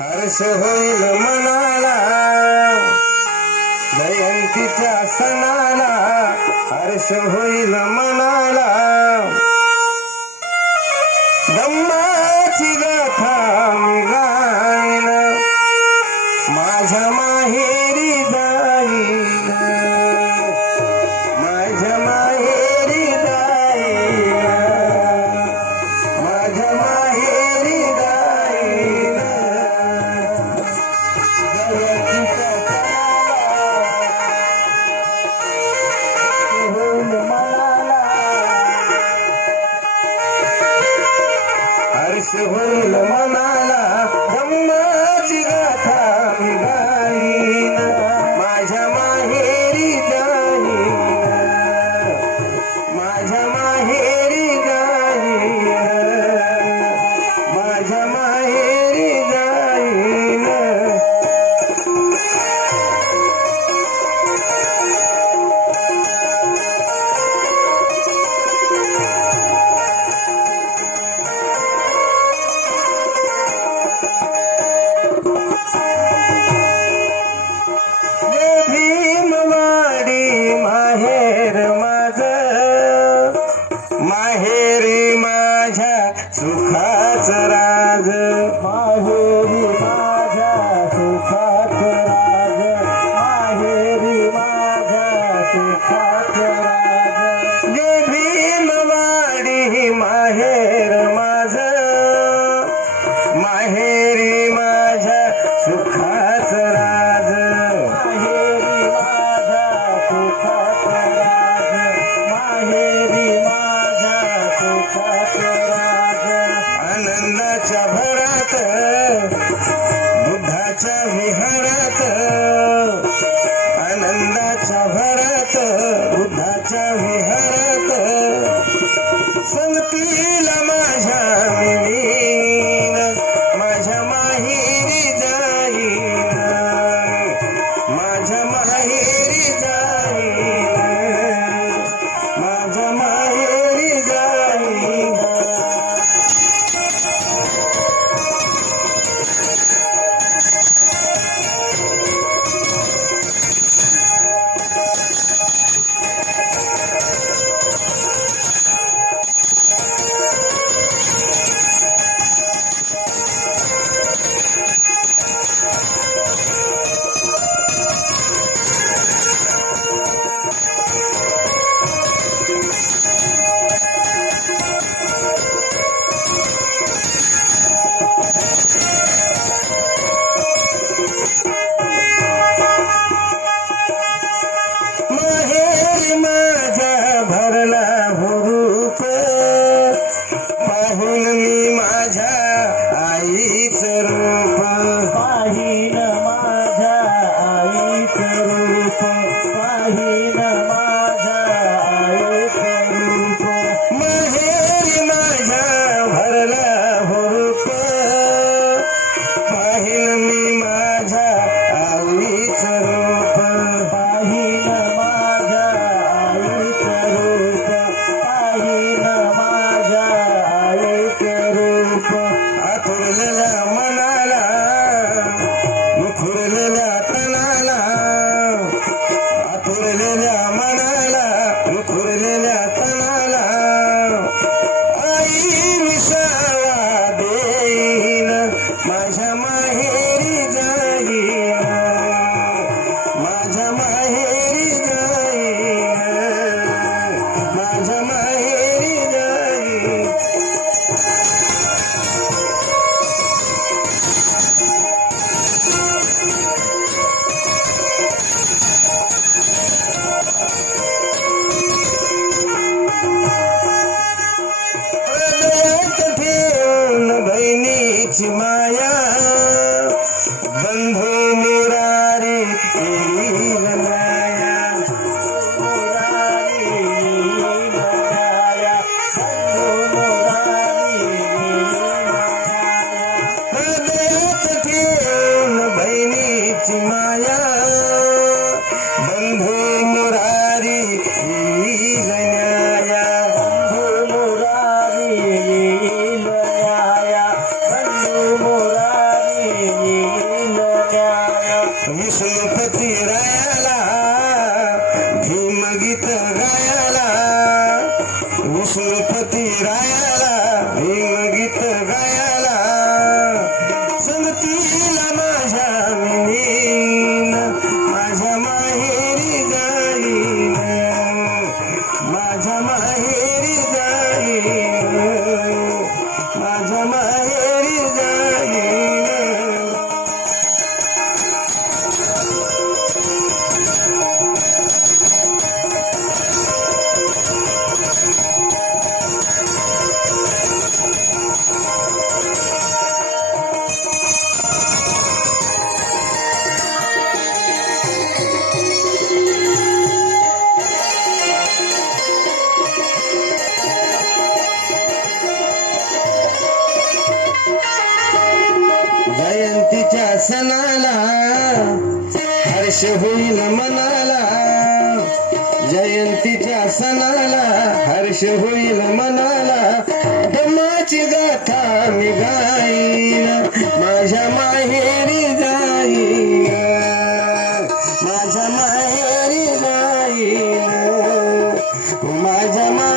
हर्ष होईल मनाला जयंतीच्या सणाला हर्ष होईल मनाला. ब्रह्माची माहेरी माझ्या सुखाच रा My Maya. सणाला हर्ष होईल मनाला. जयंतीच्या सणाला हर्ष होईल मनाला. धम्माची गाथा मी गाईन माझ्या माहेरी जाईन. माझ्या माहेरी जाईन. माझ्या मा